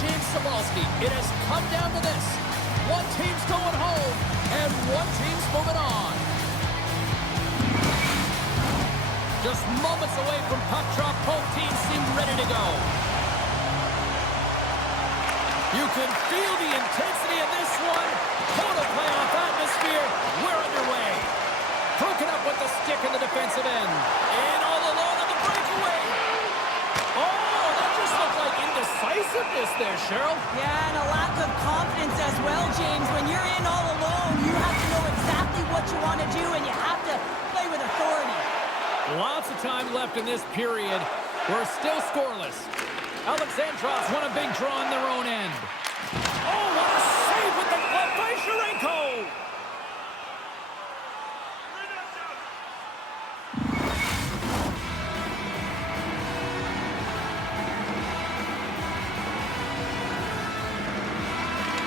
James Cybulski, it has come down to this. One team's going home, and one team's moving on. Just moments away from puck drop, both teams seem ready to go. You can feel the intensity of this one. Total playoff atmosphere. We're underway. Broken up with the stick in the defensive end. And all alone on the breakaway. Oh, that just looked like indecisiveness there, Cheryl. Yeah, and a lack of confidence as well, James. When you're in all alone, you have to know exactly what you want to do, and you have to play with authority. Lots of time left in this period. We're still scoreless. Alexandrov's won a big draw on their own end. Oh, what a save with the glove by Sharenko!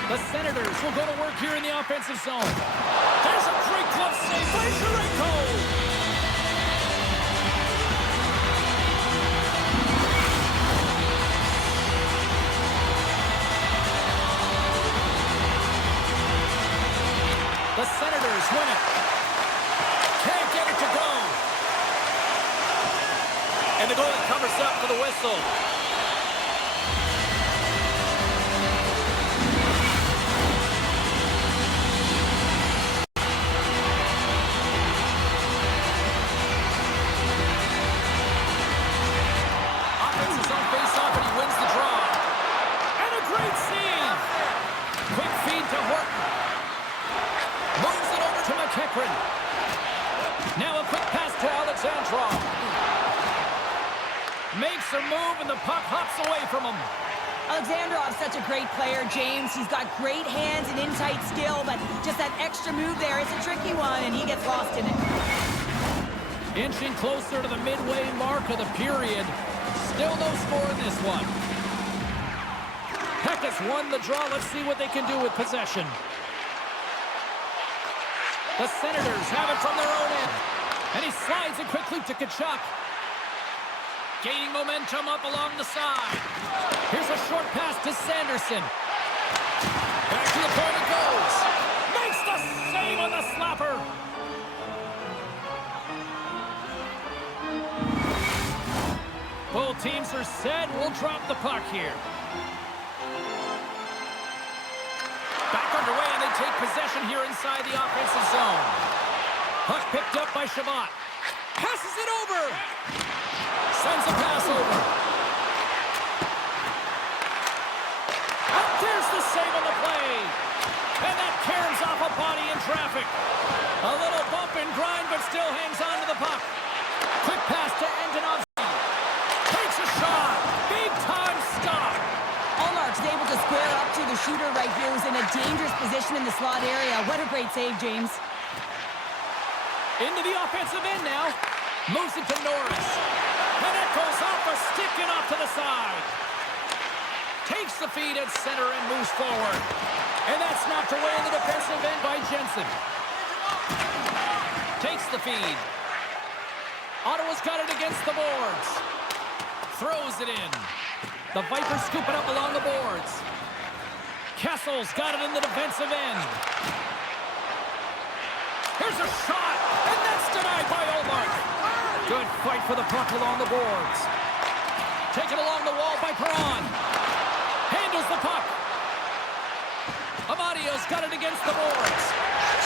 The Senators will go to work here in the offensive zone. There's a great glove save by Sharenko! The Senators win it. Can't get it to go. And the goalie covers up for the whistle. Offensive zone face-off, and he wins the draw. And a great save. Quick feed to Horton. Moves it over to McEachran. Now a quick pass to Alexandrov. Makes a move, and the puck hops away from him. Alexandrov's such a great player, James. He's got great hands and in-tight skill, but just that extra move there is a tricky one, and he gets lost in it. Inching closer to the midway mark of the period. Still no score in this one. Peck has won the draw. Let's see what they can do with possession. The Senators have it from their own end. And he slides it quickly to Tkachuk. Gaining momentum up along the side. Here's a short pass to Sanderson. Back to the point it goes. Makes the save on the slapper. Both teams are set. We'll drop the puck here. Back underway, and they take possession here inside the offensive zone. Puck picked up by Shabbat. Passes it over. Sends a pass over. And there's the save on the play. And that caroms off a body in traffic. A little bump and grind, but still hangs on to the puck. Quick pass to Antonovsky. Takes a shot. Big time stop. Allmark's able to square up to the shooter right here, who's in a dangerous position in the slot area. What a great save, James. Into the offensive end now. Moves it to Norris. And it goes off a stick and off to the side. Takes the feed at center and moves forward. And that's knocked away in the defensive end by Jensen. Takes the feed. Ottawa's got it against the boards. Throws it in. The Vipers scoop it up along the boards. Kessel's got it in the defensive end. Here's a shot, and that's denied by Ullmark. Good fight for the puck along the boards. Taken along the wall by Perron. Handles the puck. Amadio's got it against the boards.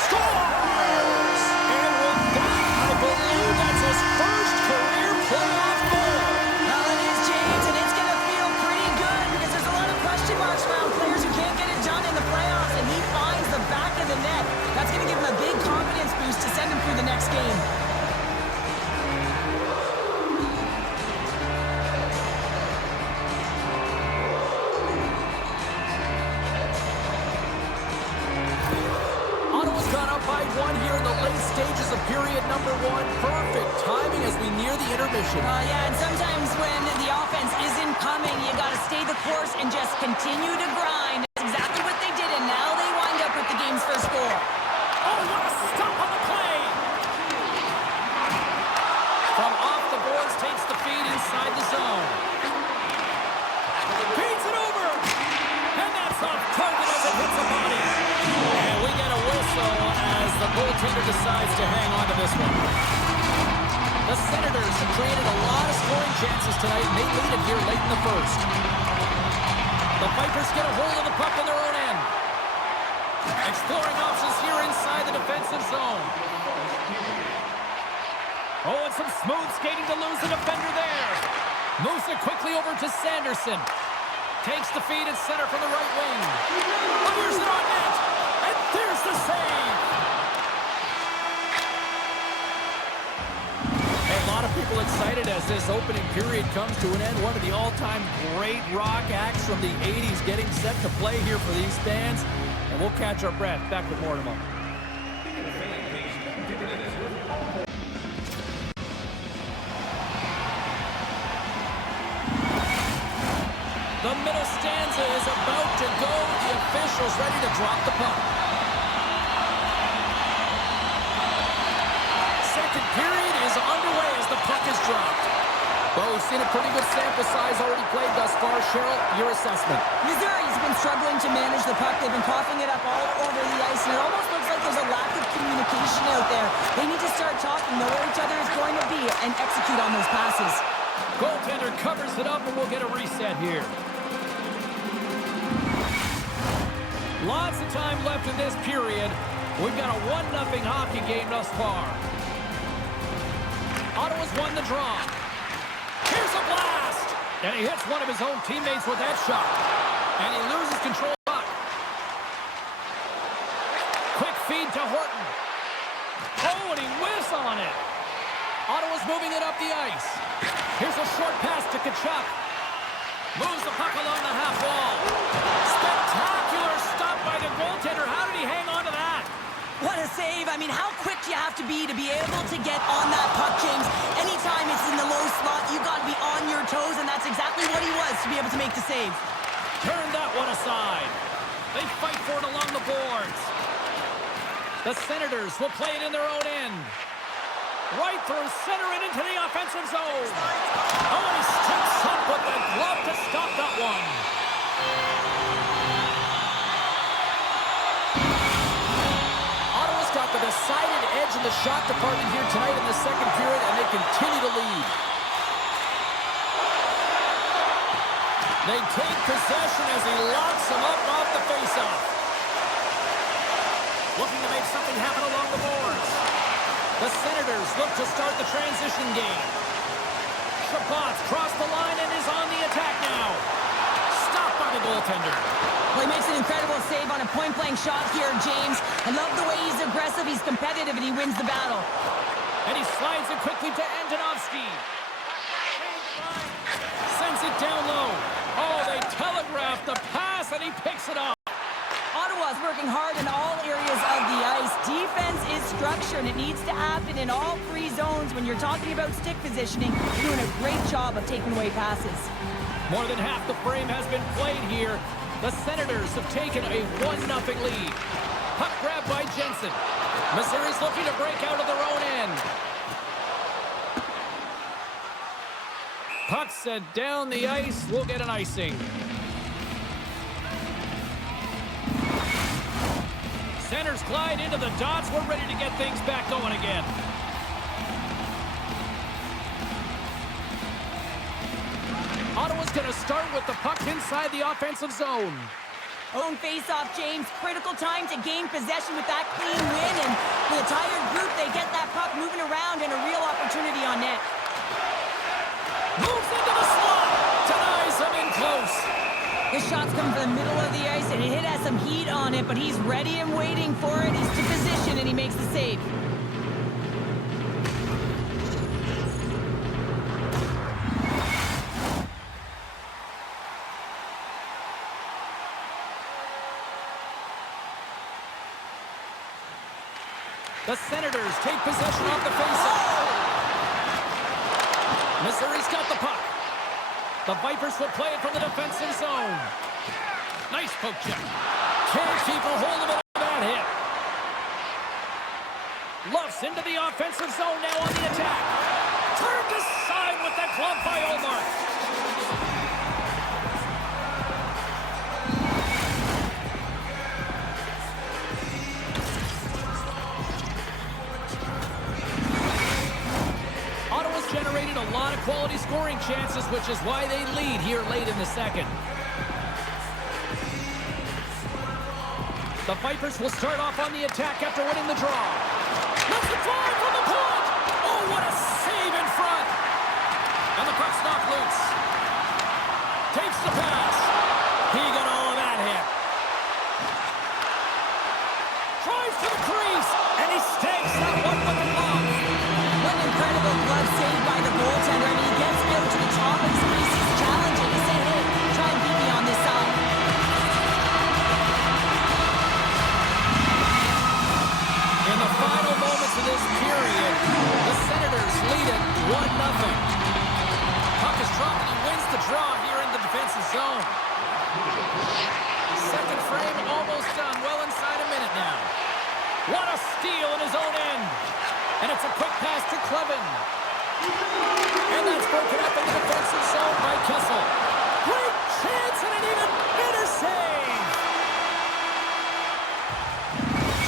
Scores! And with that, I believe that's his first career playoff goal. Well, it is, James, and it's going to feel pretty good because there's a lot of question marks around players who can't get it done in the playoffs, and he finds the back of the net. That's going to give him a big confidence boost to send him through the next game. Ottawa's gone up by one here in the late stages of period number one. Perfect timing as we near the intermission. Yeah, and sometimes when the offense isn't coming, you got to stay the course and just continue to grind. That's exactly what they did, and now they wind up with the game's first goal. Oh, what a stop on the play! From off the boards, takes the feed inside the zone. Feeds it over! goaltender decides to hang on to this one. The Senators have created a lot of scoring chances tonight, and they lead it here late in the first. The Vipers get a hold of the puck in their own end. Exploring options here inside the defensive zone. Oh, and some smooth skating to lose the defender there. Moves it quickly over to Sanderson. Takes the feed at center from the right wing. Fires it on net. And there's the save. Hey, a lot of people excited as this opening period comes to an end. One of the all-time great rock acts from the 80s getting set to play here for these fans. And we'll catch our breath. Back with more in a moment. The middle stanza is about to go. The official's ready to drop the puck. Second period is underway as the puck is dropped. Well, we've seen a pretty good sample size already played thus far. Cheryl, your assessment. Missouri's been struggling to manage the puck. They've been coughing it up all over the ice, and it almost looks like there's a lack of communication out there. They need to start talking, know where each other is going to be, and execute on those passes. Goaltender covers it up, and we'll get a reset here. Lots of time left in this period. We've got a 1-0 hockey game thus far. Ottawa's won the draw. Here's a blast! And he hits one of his own teammates with that shot. And he loses control of the puck. Quick feed to Horton. Oh, and he whiffs on it. Ottawa's moving it up the ice. Here's a short pass to Tkachuk. Moves the puck along the half wall. Spectacular stop by the goaltender. How did he hang on to that? What a save. I mean, how quick do you have to be able to get on that puck, James? Anytime it's in the low slot, you got to be on your toes, and that's exactly what he was to be able to make the save. Turn that one aside. They fight for it along the boards. The Senators will play it in their own end. Right through center and into the offensive zone. Oh, and he steps up with the glove to stop that one. Ottawa's got the decided edge in the shot department here tonight in the second period, and they continue to lead. They take possession as he locks him up off the faceoff. Looking to make something happen along the boards. The Senators look to start the transition game. Shabbat's crossed the line and is on the attack now. Stopped by the goaltender. Well, he makes an incredible save on a point-blank shot here, James. I love the way he's aggressive, he's competitive, and he wins the battle. And he slides it quickly to Antonovsky. Sends it down low. Oh, they telegraph the pass, and he picks it up. Ottawa's working hard in all areas of the ice. Defense is structured. It needs to happen in all three zones. When you're talking about stick positioning, you're doing a great job of taking away passes. More than half the frame has been played here. The Senators have taken a 1-0 lead. Puck grab by Jensen. Missouri's looking to break out of their own end. Puck sent down the ice. We'll get an icing. Centers glide into the dots. We're ready to get things back going again. Ottawa's going to start with the puck inside the offensive zone. Own face-off, James. Critical time to gain possession with that clean win. And with a tired group, they get that puck moving around and a real opportunity on net. Moves into the slot. Denies him in close. This shot's coming from the middle of the ice, and it has some heat on it, but he's ready and waiting for it. He's to position, and he makes the save. The Senators take possession off the faceoff. Missouri's got the puck. The Vipers will play it from the defensive zone. Nice poke check. Can't keep a hold of it on that hit. Luffs into the offensive zone now on the attack. Turned aside with that glove by Omar. a lot of quality scoring chances, which is why they lead here late in the second. The Vipers will start off on the attack after winning the draw. Lets it fly from the point! Oh, what a save in front! And the puck's knocked loose. Takes the pass. He got all of that hit. Drives to the crease, and he stakes that one with the glove. What an incredible glove save by the goaltender. I mean, he gets out to the top of his crease. He's challenging. He's saying, hey, try and beat me on this side. In the final moments of this period, the Senators lead it 1-0. Puck is dropped and he wins the draw here in the defensive zone. Second frame almost done. Well inside a minute now. What a steal in his own end. And it's a quick pass to Clevin. And that's broken up in the defensive zone by Kessel. Great chance and an even better save.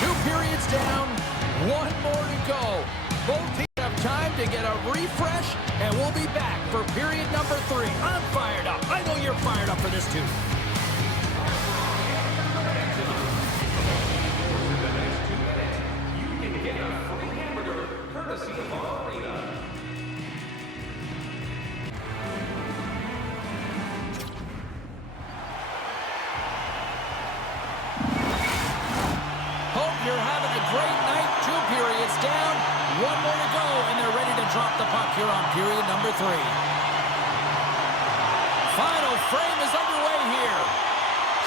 2 periods down, 1 more to go. Both teams have time to get a refresh, and we'll be back for period number 3. I'm fired up. I know you're fired up for this too. You're having a great night. 2 periods down, 1 more to go, and they're ready to drop the puck here on period number 3. Final frame is underway here.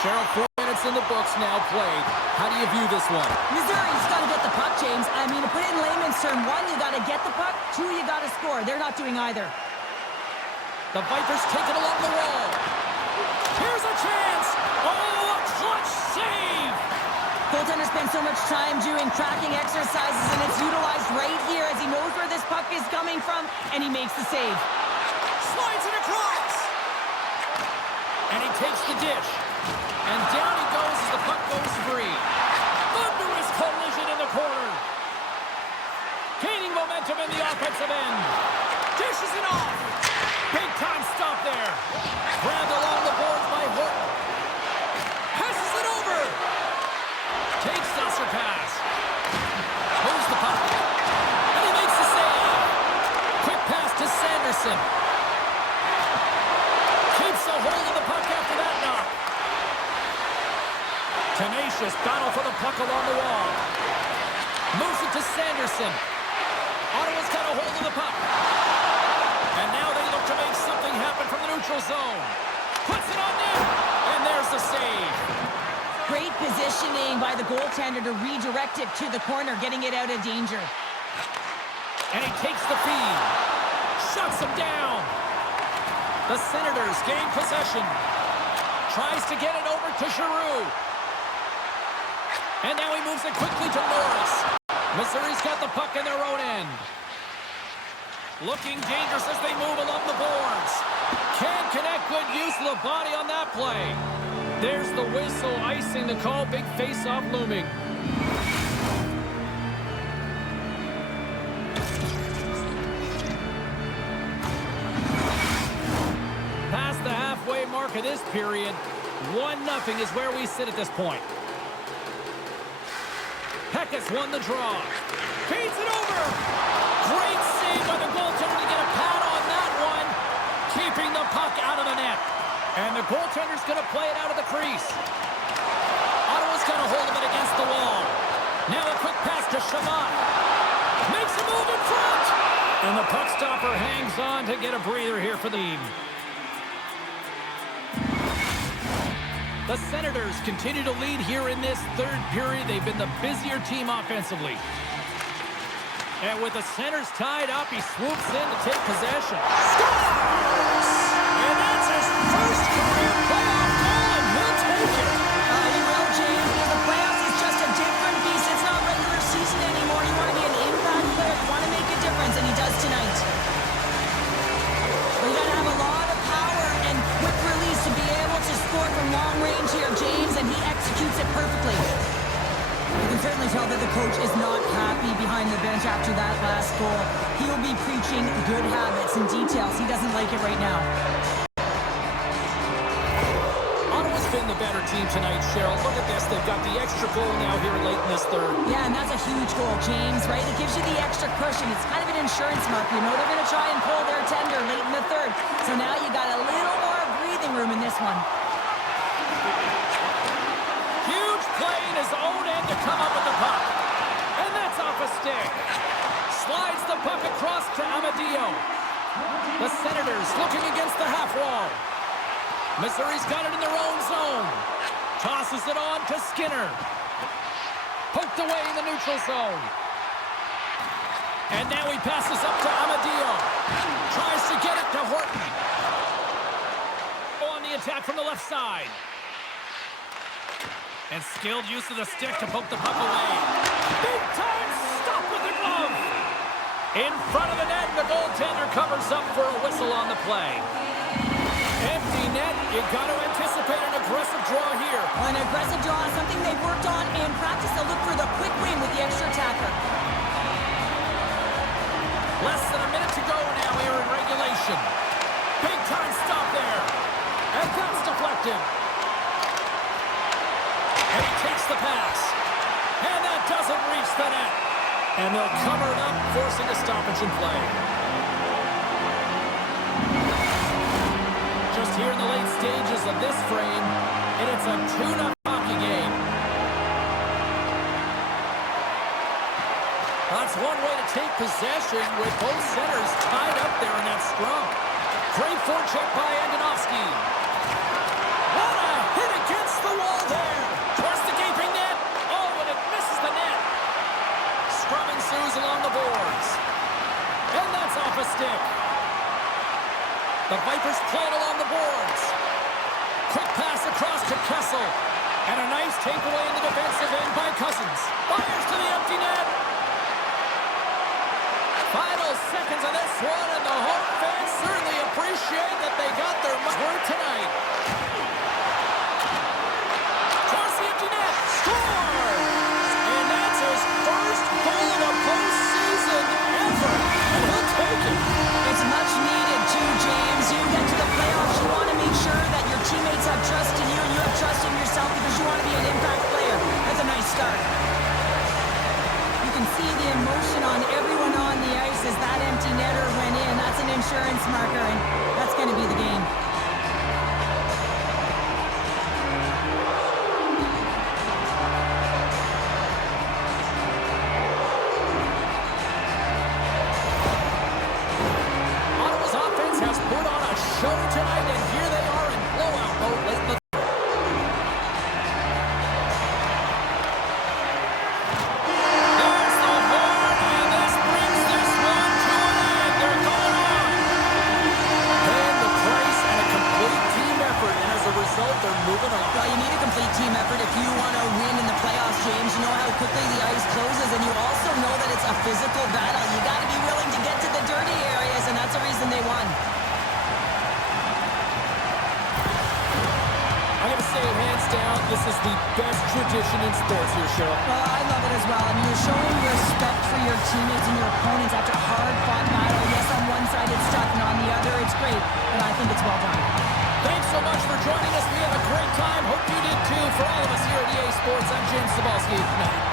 Cheryl, 4 minutes in the books now played. How do you view this one? Missouri's got to get the puck, James. I mean, to put it in layman's term, 1, you got to get the puck. 2, you got to score. They're not doing either. The Vipers take it along the wall. Here's a chance. Oh, a clutch save. Goaltender spends so much time doing tracking exercises, and it's utilized right here as he knows where this puck is coming from, and he makes the save. Slides it across. And he takes the dish. And down he goes as the puck goes free. Thunderous collision in the corner. Gaining momentum in the offensive end. Dishes it off. Big time stop there. Grabbed along the boards by Horton. Passes it over. Takes the pass. Moves the puck. And he makes the save. Quick pass to Sanderson. Keeps a hold of the puck after that knock. Tenacious battle for the puck along the wall. Moves it to Sanderson. Ottawa's got a hold of the puck. And now they look to make something happen from the neutral zone. Puts it on net. And there's the save. Great positioning by the goaltender to redirect it to the corner, getting it out of danger. And he takes the feed. Shuts him down. The Senators gain possession. Tries to get it over to Giroux. And now he moves it quickly to Norris. Missouri's got the puck in their own end. Looking dangerous as they move along the boards. Can't connect. Good use of the body on that play. There's the whistle, icing the call. Big face-off looming. Past the halfway mark of this period, 1-0 is where we sit at this point. Peck's won the draw. Feeds it over. Great save by the goaltender to get a pad on that one. Keeping the puck out of the net. And the goaltender's going to play it out of the crease. Ottawa's got a hold of it against the wall. Now a quick pass to Chabot. Makes a move in front. And the puck stopper hangs on to get a breather here for the team. The Senators continue to lead here in this 3rd period. They've been the busier team offensively. And with the Senators tied up, he swoops in to take possession. Scores! And that's his first career playoff goal, and he'll take it. He will, James, because the playoffs is just a different beast. It's not regular season anymore. You want to be an impact player. You want to make a difference, and he does tonight. But you got to have a lot of power and quick release to be able to score from long range here, James, and he executes it perfectly. You can certainly tell that the coach is not happy happy behind the bench after that last goal. He'll be preaching good habits and details. He doesn't like it right now. Ottawa's been the better team tonight, Cheryl. Look at this. They've got the extra goal now here late in this third. Yeah, and that's a huge goal, James, right? It gives you the extra cushion. It's kind of an insurance marker. You know they're going to try and pull their tender late in the third. So now you got a little more breathing room in this one. Huge play in his own end to come up with the puck. And that's off a stick. Slides the puck across to Amadio. The Senators looking against the half wall. Missouri's got it in their own zone. Tosses it on to Skinner. Poked away in the neutral zone. And now he passes up to Amadio. Tries to get it to Horton. On the attack from the left side. And skilled use of the stick to poke the puck away. Big time stop with the glove. In front of the net, the goaltender covers up for a whistle on the play. Empty net, you got to anticipate an aggressive draw here. An aggressive draw, something they've worked on in practice. They'll look for the quick win with the extra attacker. Less than a minute to go now here in regulation. Big time stop there. And that's deflected. And he takes the pass. And that doesn't reach the net. And they'll cover it up, forcing a stoppage in play. Just here in the late stages of this frame, and it's a 2-0 hockey game. That's one way to take possession with both centers tied up there in that scrum. Great forecheck by Andonovski. What a hit against the wall there. Towards the gaping net. Oh, and it misses the net. Scrum ensues along the boards. And that's off a stick. The Vipers play it along the boards. Quick pass across to Kessel. And a nice takeaway in the defensive end by Cousins. Fires to the empty net. Final seconds of this one, and the home fans certainly appreciate that they got their word tonight. Across the empty net. Scores! And that's his first goal of the postseason ever. And he'll take it. It's much needed too, James. You get to the playoffs, you want to make sure that your teammates have trust in you and you have trust in yourself because you want to be an impact player. That's a nice start. You can see the emotion on everyone on the ice as that empty netter went in. That's an insurance marker, and that's going to be the game. Ottawa's offense has put on a show tonight, and here they are in blowout mode late in the they're moving on. Well, you need a complete team effort if you want to win in the playoffs, James. You know how quickly the ice closes, and you also know that it's a physical battle. You got to be willing to get to the dirty areas, and that's the reason they won. I'm going to say, hands down, this is the best tradition in sports here, Cheryl. Well, I love it as well. I mean, you're showing respect for your teammates and your opponents after a hard-fought battle. Yes, on one side it's tough, and on the other it's great, but I think it's well done. Thanks so much for joining us. We had a great time. Hope you did too. For all of us here at EA Sports, I'm James Cebulski.